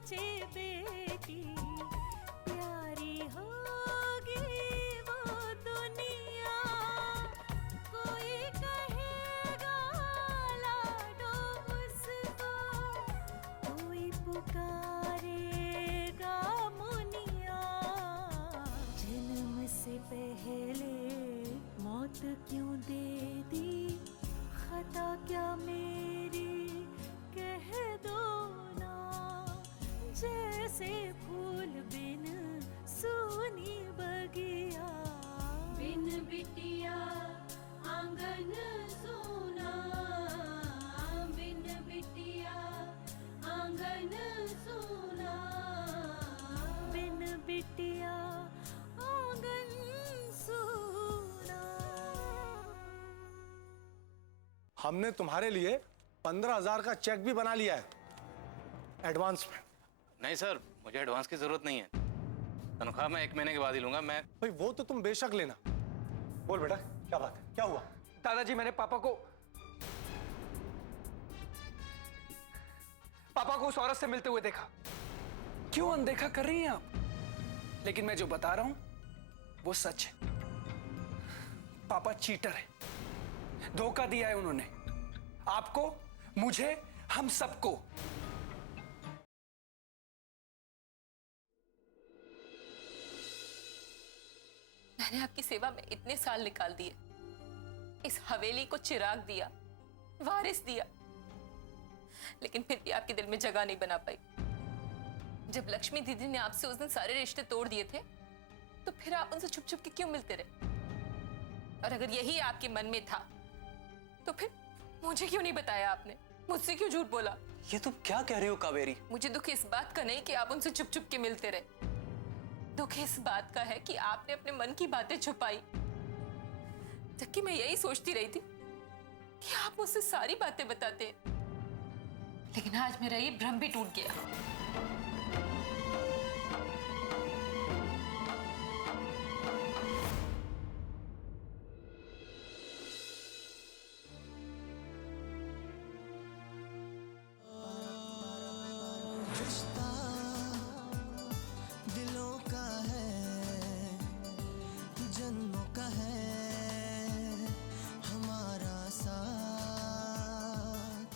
सोचे बेटी प्यारी होगी वो दुनिया, कोई कहेगा लाडो उसको, कोई पुकारेगा मुनिया। जन्म से पहले मौत क्यों दे दी, खता क्या मेरी कह दो ना। जैसे फूल बिन सूनी बगिया, बिन बिटिया आंगन सूना, बिन बिटिया आंगन सूना, बिन बिटिया आंगन सूना। हमने तुम्हारे लिए 15,000 का चेक भी बना लिया है एडवांस में। नहीं सर, मुझे एडवांस की जरूरत नहीं है। तनख्वाह मैं 1 महीने के बाद ही लूंगा। मैं भाई वो तो तुम बेशक लेना। बोल बेटा क्या बात है, क्या हुआ? दादाजी मैंने पापा को उस औरत से मिलते हुए देखा। क्यों अनदेखा कर रही हैं आप? लेकिन मैं जो बता रहा हूं वो सच है। पापा चीटर है, धोखा दिया है उन्होंने आपको, मुझे, हम सबको। मैंने आपकी सेवा में इतने साल निकाल दिए, इस हवेली को चिराग दिया, वारिस दिया, लेकिन फिर भी आपके दिल में जगह नहीं बना पाई। जब लक्ष्मी दीदी ने आपसे उस दिन सारे रिश्ते तोड़ दिए थे, तो फिर आप उनसे छुप छुप के क्यों मिलते रहे? और अगर यही आपके मन में था, तो फिर मुझे क्यों नहीं बताया आपने? मुझसे क्यों झूठ बोला? ये तुम क्या कह रही हो कावेरी? मुझे दुख इस बात का नहीं कि आप उनसे छुप छुप के मिलते रहे, दुख इस बात का है कि आपने अपने मन की बातें छुपाई, जबकि मैं यही सोचती रही थी कि आप मुझसे सारी बातें बताते हैं। लेकिन आज मेरा ये भ्रम भी टूट गया। दिलों का है, जन्मों का है हमारा साथ।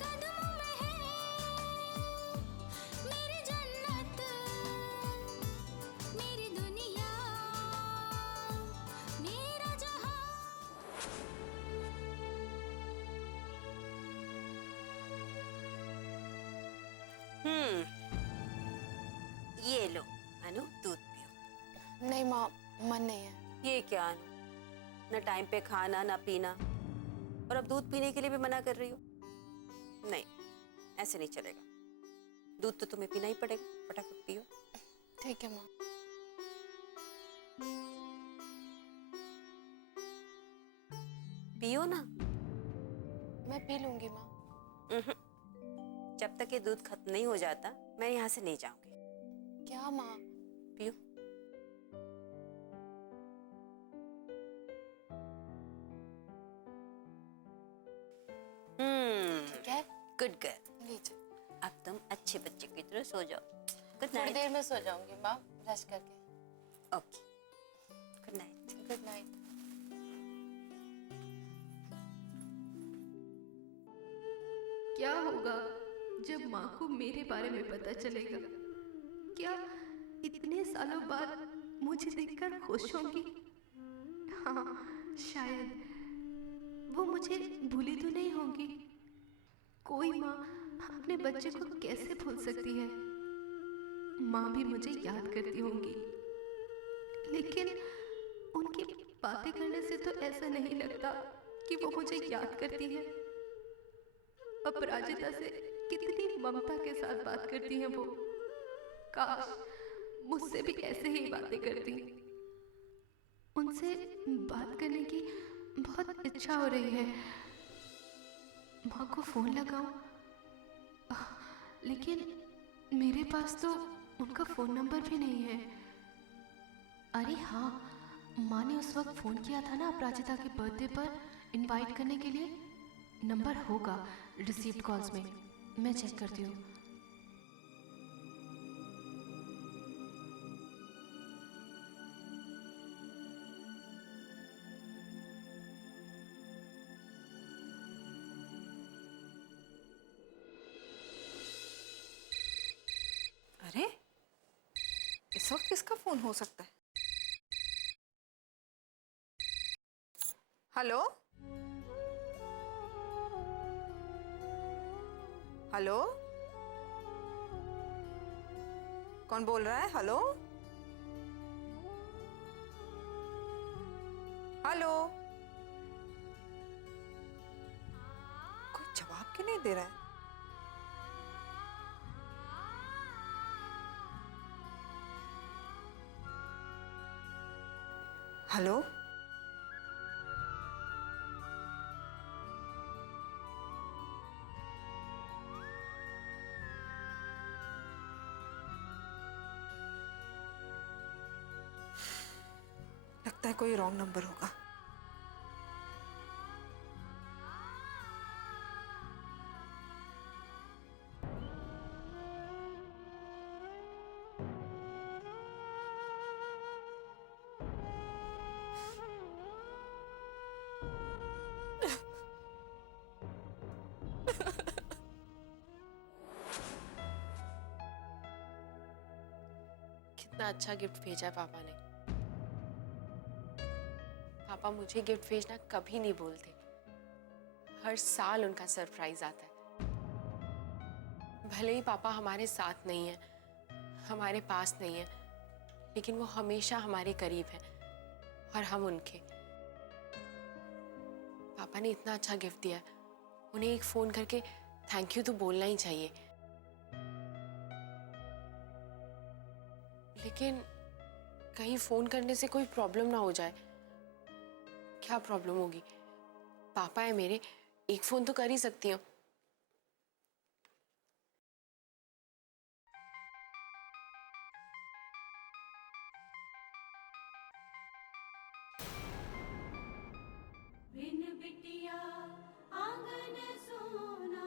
कदमों में है मेरी जन्नत, मेरी दुनिया, मेरा जहां। ये लो अनु, दूध पियो। नहीं माँ, मन नहीं है। ये क्या अनु, न टाइम पे खाना ना पीना, और अब दूध पीने के लिए भी मना कर रही हो? नहीं, ऐसे नहीं चलेगा। दूध तो तुम्हें पीना ही पड़ेगा, फटाफट पियो। ठीक है माँ। पियो ना। मैं पी लूंगी माँ। जब तक ये दूध खत्म नहीं हो जाता मैं यहाँ से नहीं जाऊंगी। क्या माँ? पियो। ठीक है, गुड गर्ल। लीजिए। अब तुम अच्छे बच्चे की तरह सो जाओ। गुड थोड़ी नाइट। देर में सो जाऊंगी माँ, ब्रश करके। Okay, good night. Good night. क्या होगा जब माँ को मेरे बारे में पता चलेगा? क्या इतने सालों बाद मुझे देखकर खुश होंगी? हाँ, शायद वो मुझे भूली तो नहीं होंगी। कोई माँ अपने बच्चे को कैसे भूल सकती है? माँ भी मुझे याद करती होंगी, लेकिन उनकी बातें करने से तो ऐसा नहीं लगता कि वो मुझे याद करती है। अपराजिता से कितनी ममता के साथ बात करती हैं वो। काश मुझसे भी ऐसे ही बातें करती। उनसे बात करने की बहुत इच्छा हो रही है। माँ को फोन लगाऊं, लेकिन मेरे पास तो उनका फोन नंबर भी नहीं है। अरे हाँ, माँ ने उस वक्त फोन किया था ना अपराजिता के बर्थडे पर इनवाइट करने के लिए। नंबर होगा, रिसीव्ड कॉल्स में। मैं चेक करती हूँ। अरे इस वक्त किसका फोन हो सकता है? हेलो हेलो, कौन बोल रहा है? हेलो हेलो, कोई जवाब क्यों नहीं दे रहा है? हेलो, लगता है कोई रॉन्ग नंबर होगा। कितना अच्छा गिफ्ट भेजा है पापा ने। पापा मुझे गिफ्ट भेजना कभी नहीं भूलते। हर साल उनका सरप्राइज आता है। भले ही पापा हमारे साथ नहीं है, हमारे पास नहीं है, लेकिन वो हमेशा हमारे करीब हैं और हम उनके। पापा ने इतना अच्छा गिफ्ट दिया है, उन्हें एक फोन करके थैंक यू तो बोलना ही चाहिए। लेकिन कहीं फोन करने से कोई प्रॉब्लम ना हो जाए। क्या प्रॉब्लम होगी? पापा है मेरे, एक फोन तो कर ही सकती हूँ। बिन बिटिया आंगन सोना।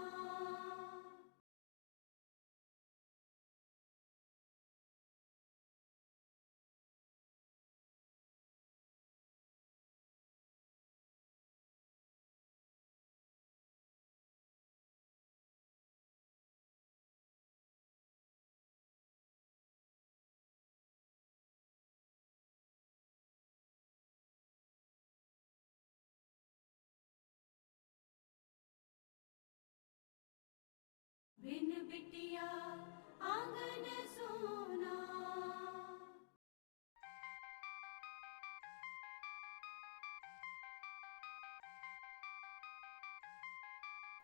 बिन बिटिया आंगन सोना।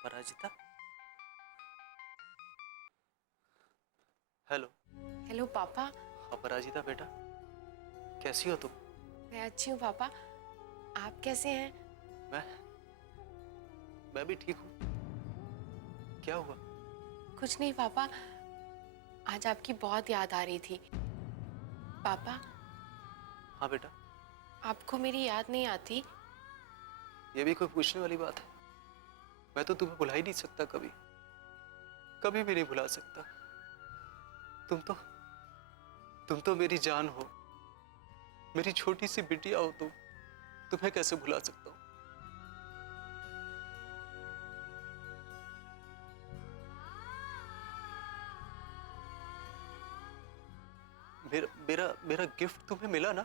पराजिता, हेलो। हेलो पापा। अपराजिता बेटा, कैसी हो तुम? मैं अच्छी हूँ पापा, आप कैसे हैं? मैं भी ठीक हूँ। क्या हुआ? कुछ नहीं पापा, आज आपकी बहुत याद आ रही थी। पापा। हाँ बेटा। आपको मेरी याद नहीं आती? ये भी कोई पूछने वाली बात है? मैं तो तुम्हें भुला ही नहीं सकता, कभी भी नहीं भुला सकता। तुम तो मेरी जान हो, मेरी छोटी सी बिटिया हो तुम। तुम्हें कैसे भुला सकता हूँ? मेरा गिफ्ट तुम्हें मिला ना?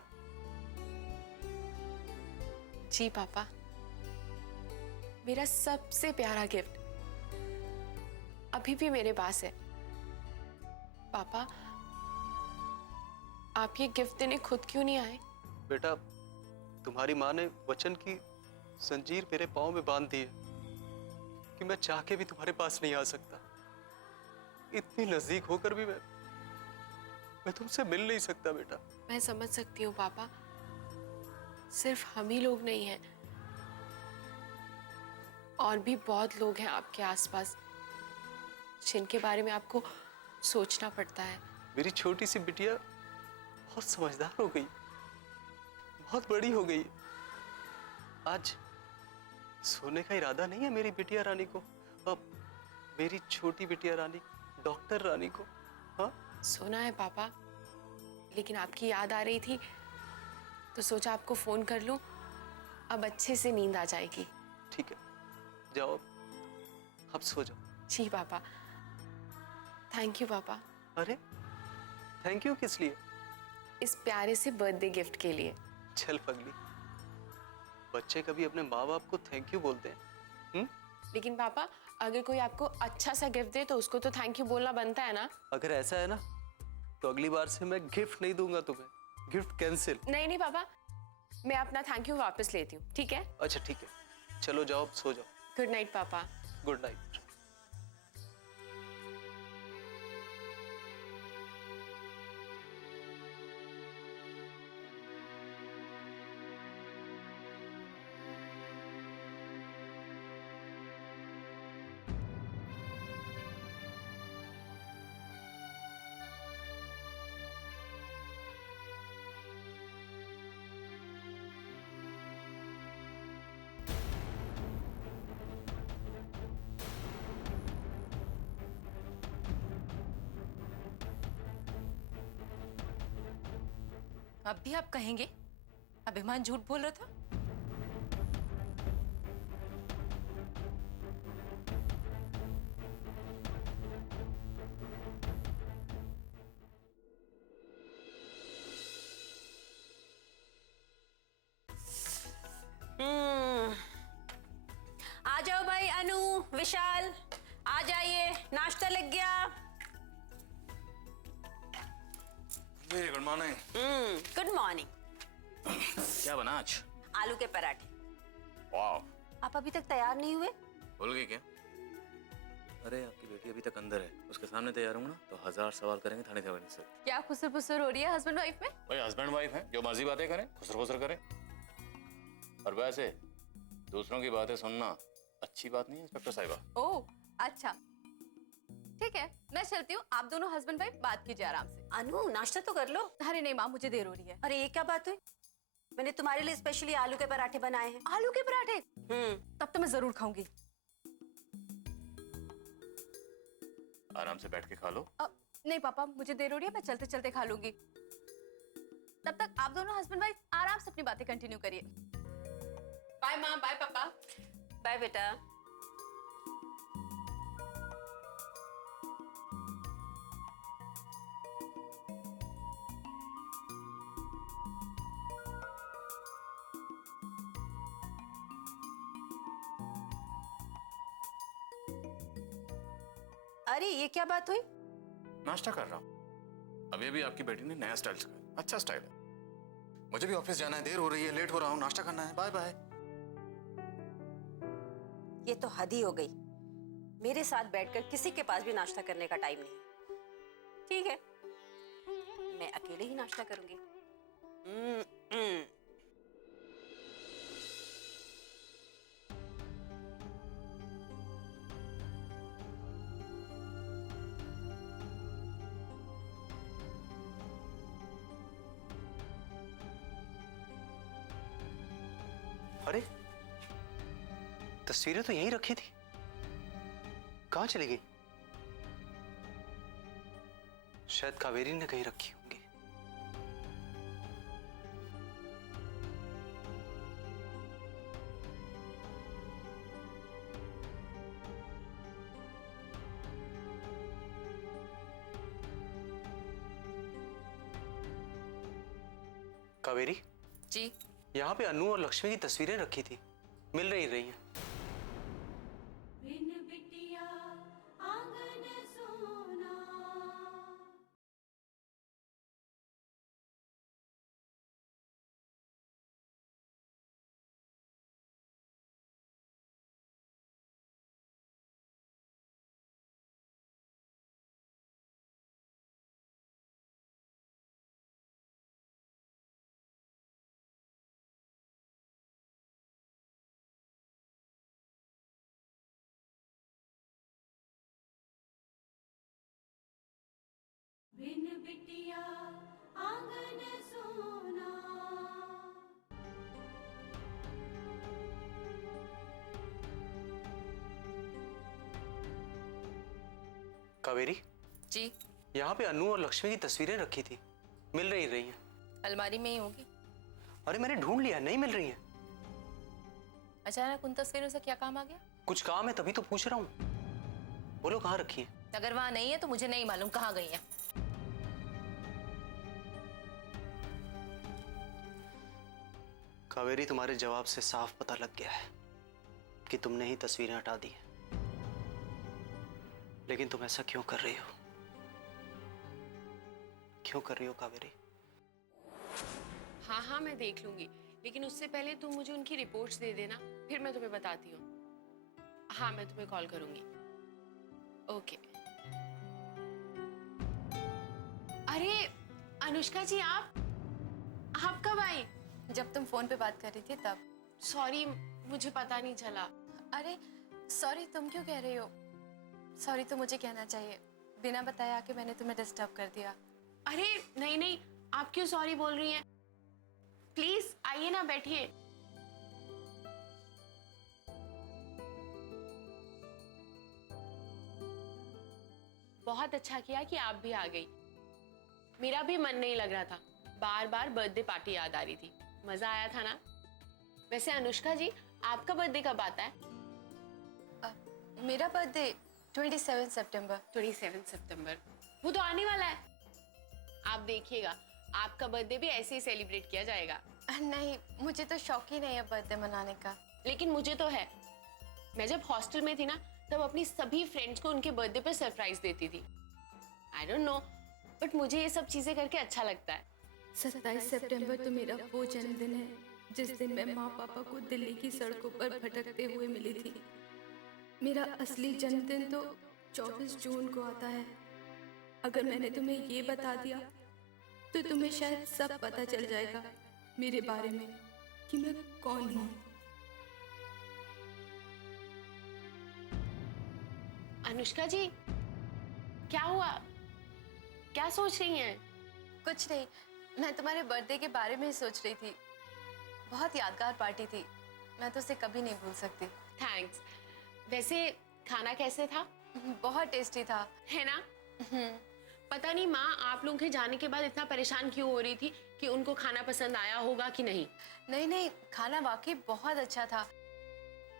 जी पापा, मेरा सबसे प्यारा गिफ्ट अभी भी मेरे पास है। पापा, आप ये गिफ्ट देने खुद क्यों नहीं आए? बेटा, तुम्हारी माँ ने वचन की जंजीर मेरे पाँव में बांध दी है कि मैं चाह के भी तुम्हारे पास नहीं आ सकता। इतनी नजदीक होकर भी मैं तुमसे मिल नहीं सकता बेटा। मैं समझ सकती हूँ पापा, सिर्फ हम ही लोग नहीं हैं, और भी बहुत लोग हैं आपके आसपास जिनके बारे में आपको सोचना पड़ता है। मेरी छोटी सी बिटिया बहुत समझदार हो गई, बहुत बड़ी हो गई। आज सोने का इरादा नहीं है मेरी बिटिया रानी को, अब मेरी छोटी बिटिया रानी, डॉक्टर रानी को। हाँ, सुना है पापा, लेकिन आपकी याद आ रही थी तो सोचा आपको फोन कर लूं। अब अच्छे से नींद आ जाएगी। ठीक है, जाओ अब सो जाओ। जी पापा। थैंक यू पापा। अरे थैंक यू किस लिए? इस प्यारे से बर्थडे गिफ्ट के लिए। चल पगली, बच्चे कभी अपने माँ बाप को थैंक यू बोलते हैं? लेकिन पापा, अगर कोई आपको अच्छा सा गिफ्ट दे तो उसको तो थैंक यू बोलना बनता है ना। अगर ऐसा है ना तो अगली बार से मैं गिफ्ट नहीं दूंगा तुम्हें। Gift cancel. नहीं नहीं पापा, मैं अपना थैंक यू वापस लेती हूँ, ठीक है? अच्छा ठीक है, चलो जाओ, अब सो जाओ। गुड नाइट पापा। Good night. अब भी आप कहेंगे अभिमान झूठ बोल रहा था? आ जाओ भाई, अनु, विशाल, आ जाइए, नाश्ता लग गया। Very good morning. Good morning. क्या बना आज? आलू के पराठे। वाह। आप अभी तक तैयार नहीं हुए? भूल गई क्या? अरे आपकी बेटी अभी तक अंदर है, उसके सामने तैयार हूँ ना तो 1000 सवाल करेंगे थाने जाने से। क्या खुसर पुसर हो रही है हस्बैंड वाइफ में? भाई हस्बैंड वाइफ है, जो मर्जी बातें करें, खुसर खुसर करें। और वैसे दूसरों की बातें सुनना अच्छी बात नहीं है इंस्पेक्टर साहिबा। ओह अच्छा, ठीक है, मैं चलती हूँ। आप दोनों हस्बैंड वाइफ बात कीजिए आराम से। अनु, नाश्ता तो कर लो। अरे नहीं माँ, मुझे देर हो रही है। अरे ये क्या बात हुई? मैंने तुम्हारे लिए स्पेशली आलू के पराठे बनाए हैं। आलू के पराठे? तब तो मैं जरूर खाऊंगी। आराम से बैठ के खा लो। नहीं पापा, मुझे देर हो रही है, मैं चलते चलते खा लूंगी। तब तक आप दोनों हस्बैंड वाइफ आराम से अपनी बातें कंटिन्यू करिए। बाय माँ, बाय पापा। बाय बेटा। अरे ये क्या बात हुई? नाश्ता कर रहा हूँ। अभी अभी आपकी बेटी ने नया स्टाइल सिखाया, अच्छा स्टाइल है। मुझे भी ऑफिस जाना है, देर हो रही है, लेट हो रहा हूँ, नाश्ता करना है। Bye bye. ये तो हद ही हो गई। मेरे साथ बैठकर किसी के पास भी नाश्ता करने का टाइम नहीं। ठीक है, मैं अकेले ही नाश्ता करूंगी। अरे तस्वीरें तो यहीं रखी थी, कहाँ चली गई? शायद कावेरी ने कहीं रखी होंगी। कावेरी जी। यहाँ पे अनु और लक्ष्मी की तस्वीरें रखी थी, मिल नहीं रही हैं। बिन बिटिया आंगन सोना। बिन बिटिया आंगन सोना। कावेरी, जी। यहाँ पे अनु और लक्ष्मी की तस्वीरें रखी थी, मिल नहीं रही हैं। अलमारी में ही होगी। अरे मैंने ढूंढ लिया, नहीं मिल रही हैं। अचानक उन तस्वीरों से क्या काम आ गया? कुछ काम है तभी तो पूछ रहा हूँ। बोलो कहाँ रखी हैं? अगर वहां नहीं है तो मुझे नहीं मालूम कहाँ गई है। कावेरी, तुम्हारे जवाब से साफ पता लग गया है कि तुमने ही तस्वीरें हटा दी हैं। लेकिन तुम ऐसा क्यों कर रही हो? क्यों कर रही हो कावेरी? हाँ हाँ, मैं देख लूंगी, लेकिन उससे पहले तुम मुझे उनकी रिपोर्ट्स दे देना, फिर मैं तुम्हें बताती हूँ। हाँ, मैं तुम्हें कॉल करूंगी। ओके। अरे अनुष्का जी, आप कब आई? जब तुम फोन पे बात कर रही थी तब। सॉरी, मुझे पता नहीं चला। अरे सॉरी, तुम क्यों कह रही हो? सॉरी तो मुझे कहना चाहिए, बिना बताए आके मैंने तुम्हें डिस्टर्ब कर दिया। अरे नहीं नहीं, आप क्यों सॉरी बोल रही हैं? प्लीज आइए ना, बैठिए। बहुत अच्छा किया कि आप भी आ गई। मेरा भी मन नहीं लग रहा था, बार बार बर्थडे पार्टी याद आ रही थी। मजा आया था ना? वैसे अनुष्का जी, आपका बर्थडे कब आता है? मेरा बर्थडे 27 सितंबर। 27 सितंबर, वो तो आने वाला है। आप देखिएगा, आपका बर्थडे भी ऐसे ही सेलिब्रेट किया जाएगा। नहीं, मुझे तो शौक ही नहीं है बर्थडे मनाने का। लेकिन मुझे तो है। मैं जब हॉस्टल में थी ना, तब अपनी सभी फ्रेंड्स को उनके बर्थडे पर सरप्राइज देती थी। आई डोंट नो, बट मुझे ये सब चीजें करके अच्छा लगता है। 27 सितंबर तो मेरा वो जन्मदिन है जिस दिन मैं माँ पापा को दिल्ली की सड़कों पर भटकते हुए मिली थी। मेरा असली जन्मदिन तो 24 जून को आता है। अगर मैंने तुम्हें ये बता दिया तो तुम्हें शायद सब पता चल जाएगा मेरे बारे में कि मैं कौन हूँ। अनुष्का जी, क्या हुआ? क्या सोच रही हैं? कुछ नहीं, मैं तुम्हारे बर्थडे के बारे में ही सोच रही थी। बहुत यादगार पार्टी थी, मैं तो उसे कभी नहीं भूल सकती। थैंक्स। वैसे खाना कैसे था? बहुत टेस्टी था। है ना? पता नहीं माँ आप लोगों के जाने के बाद इतना परेशान क्यों हो रही थी कि उनको खाना पसंद आया होगा कि नहीं। नहीं नहीं, खाना वाकई बहुत अच्छा था।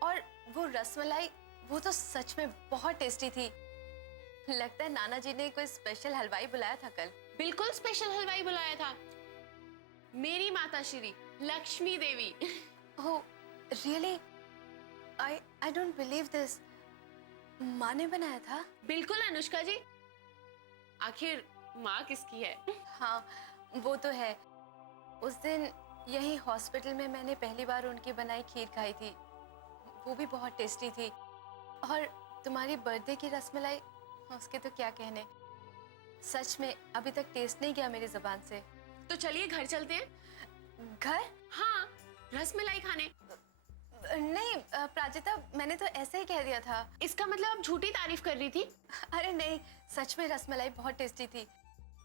और वो रसमलाई, वो तो सच में बहुत टेस्टी थी। लगता है नाना जी ने कोई स्पेशल हलवाई बुलाया था कल। बिल्कुल स्पेशल हलवाई बुलाया था, मेरी माता Shri Lakshmi Devi. Oh really? I don't believe this. माँ ने बनाया था? बिल्कुल अनुष्का जी, आखिर माँ किसकी है? हाँ वो तो है। उस दिन यही हॉस्पिटल में मैंने पहली बार उनकी बनाई खीर खाई थी, वो भी बहुत टेस्टी थी। और तुम्हारी बर्थडे की रसमलाई, उसके तो क्या कहने। सच में अभी तक टेस्ट नहीं गया मेरी जुबान से। तो चलिए घर चलते हैं। घर? हाँ, रसमलाई खाने। नहीं प्राजिता, मैंने तो ऐसे ही कह दिया था। इसका मतलब आप झूठी तारीफ कर रही थी? अरे नहीं, सच में रसमलाई बहुत टेस्टी थी।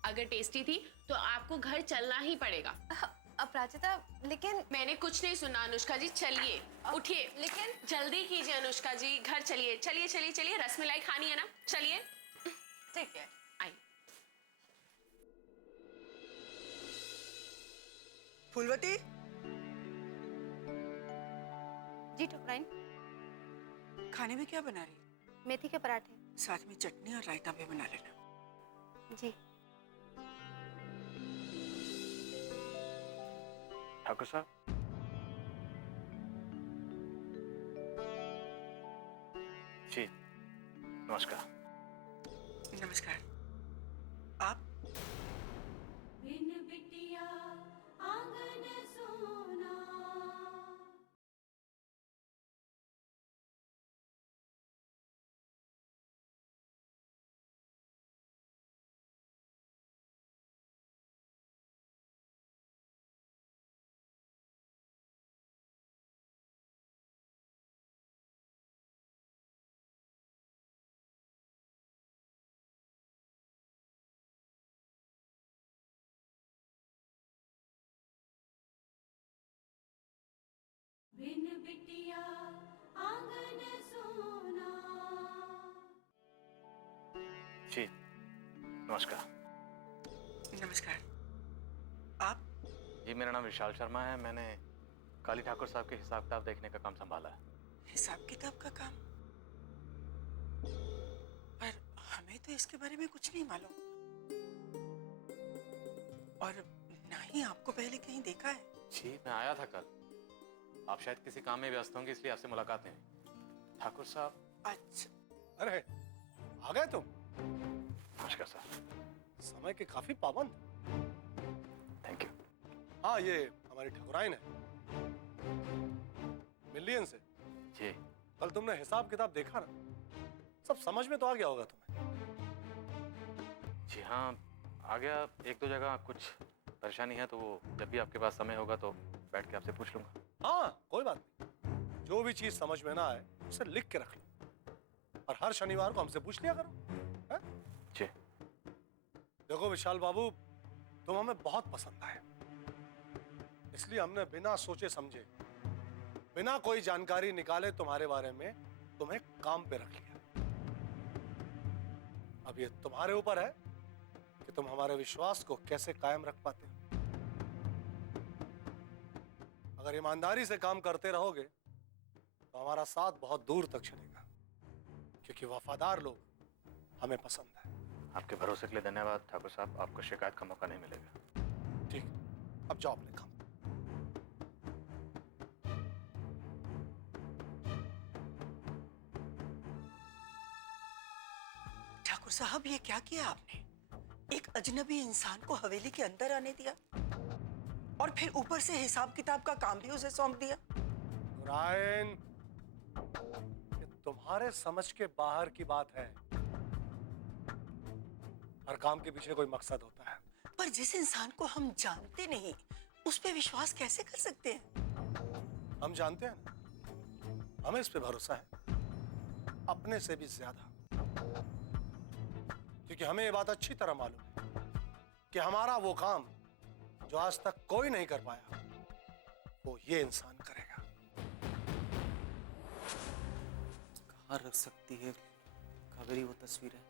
अगर टेस्टी थी तो आपको घर चलना ही पड़ेगा। प्राजिता लेकिन मैंने कुछ नहीं सुना। अनुष्का जी चलिए, उठिए। लेकिन जल्दी कीजिए अनुष्का जी, घर चलिए। चलिए चलिए चलिए, रसमलाई खानी है ना? चलिए। ठीक है, आई। फूलवती, जी टुकराइन। खाने में क्या बना रही? मेथी के पराठे। साथ में चटनी और रायता भी बना लेना। जी। ठाकुर साहब, जी नमस्कार। नमस्कार। आप? बिन बिटिया आंगन सोना। नमस्कार। नमस्कार। आप? जी मेरा नाम विशाल शर्मा है। मैंने काली ठाकुर साहब के हिसाब किताब देखने का काम संभाला है। हिसाब किताब का काम? पर हमें तो इसके बारे में कुछ नहीं मालूम, और ना ही आपको पहले कहीं देखा है। जी मैं आया था कल, आप शायद किसी काम में व्यस्त होंगे इसलिए आपसे मुलाकात नहीं हुई। ठाकुर साहब। अच्छा। अरे आ गए तुम? नमस्कार सर। समय के काफी पाबंद। Thank you. हाँ ये हमारी ठकुराइन है, मिलियन से। जी कल तुमने हिसाब किताब देखा ना, सब समझ में तो आ गया होगा तुम्हें। जी हाँ आ गया, एक दो जगह कुछ परेशानी है तो वो जब भी आपके पास समय होगा तो बैठ के आपसे पूछ लूंगा। हाँ कोई बात नहीं, जो भी चीज समझ में ना आए उसे लिख के रख लो और हर शनिवार को हमसे पूछ लिया करो। है? जी। देखो विशाल बाबू, तुम हमें बहुत पसंद आए, इसलिए हमने बिना सोचे समझे, बिना कोई जानकारी निकाले तुम्हारे बारे में तुम्हें काम पे रख लिया। अब ये तुम्हारे ऊपर है कि तुम हमारे विश्वास को कैसे कायम रख पाते हो। अगर ईमानदारी से काम करते रहोगे तो हमारा साथ बहुत दूर तक चलेगा, क्योंकि वफादार लोग हमें पसंद है। आपके भरोसे के लिए धन्यवाद ठाकुर साहब, आपको शिकायत का मौका नहीं मिलेगा। ठीक, अब जाओ अपने काम। ठाकुर साहब ये क्या किया आपने? एक अजनबी इंसान को हवेली के अंदर आने दिया और फिर ऊपर से हिसाब किताब का काम भी उसे सौंप दिया। रायन, ये तुम्हारे समझ के बाहर की बात है। हर काम के पीछे कोई मकसद होता है। पर जिस इंसान को हम जानते नहीं उस पे विश्वास कैसे कर सकते हैं? हम जानते हैं ना, हमें इस पे भरोसा है, अपने से भी ज्यादा, क्योंकि हमें ये बात अच्छी तरह मालूम है कि हमारा वो काम जो आज तक कोई नहीं कर पाया वो ये इंसान करेगा। कहाँ रख सकती है कावेरी वो तस्वीरें?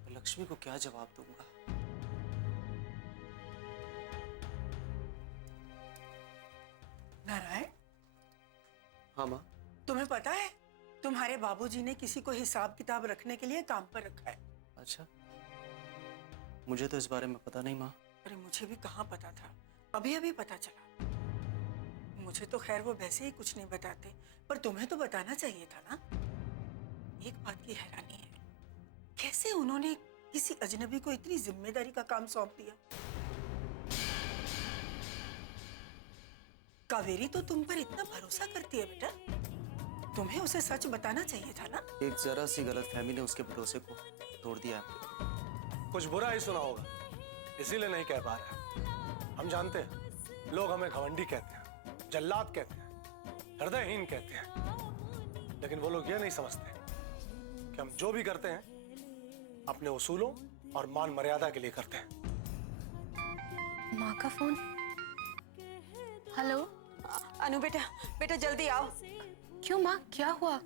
तो लक्ष्मी को क्या जवाब दूंगा? नारायण। हाँ माँ। तुम्हें पता है तुम्हारे बाबूजी ने किसी को हिसाब किताब रखने के लिए काम पर रखा है। अच्छा, मुझे तो इस बारे में पता नहीं माँ। अरे मुझे भी कहाँ पता था, अभी अभी पता चला। मुझे तो खैर वो वैसे ही कुछ नहीं बताते, पर तुम्हें तो बताना चाहिए था ना। एक बात की हैरानी है, कैसे उन्होंने किसी अजनबी को इतनी जिम्मेदारी का काम सौंप दिया। कावेरी तो तुम पर इतना भरोसा करती है बेटा, तुम्हें उसे सच बताना चाहिए था ना। एक जरा सी गलतफहमी ने उसके भरोसे को तोड़ दिया। कुछ बुरा ही सुना होगा, इसीलिए नहीं कह पा रहे। हम जानते हैं लोग हमें घमंडी कहते हैं, जल्लाद कहते हैं, हृदयहीन कहते हैं, लेकिन वो लोग ये नहीं समझते कि हम जो भी करते हैं अपने उसूलों और मान मर्यादा के लिए करते हैं। माँ का फोन। हेलो। अनु बेटा, बेटा जल्दी आओ। क्यों माँ, क्या हुआ?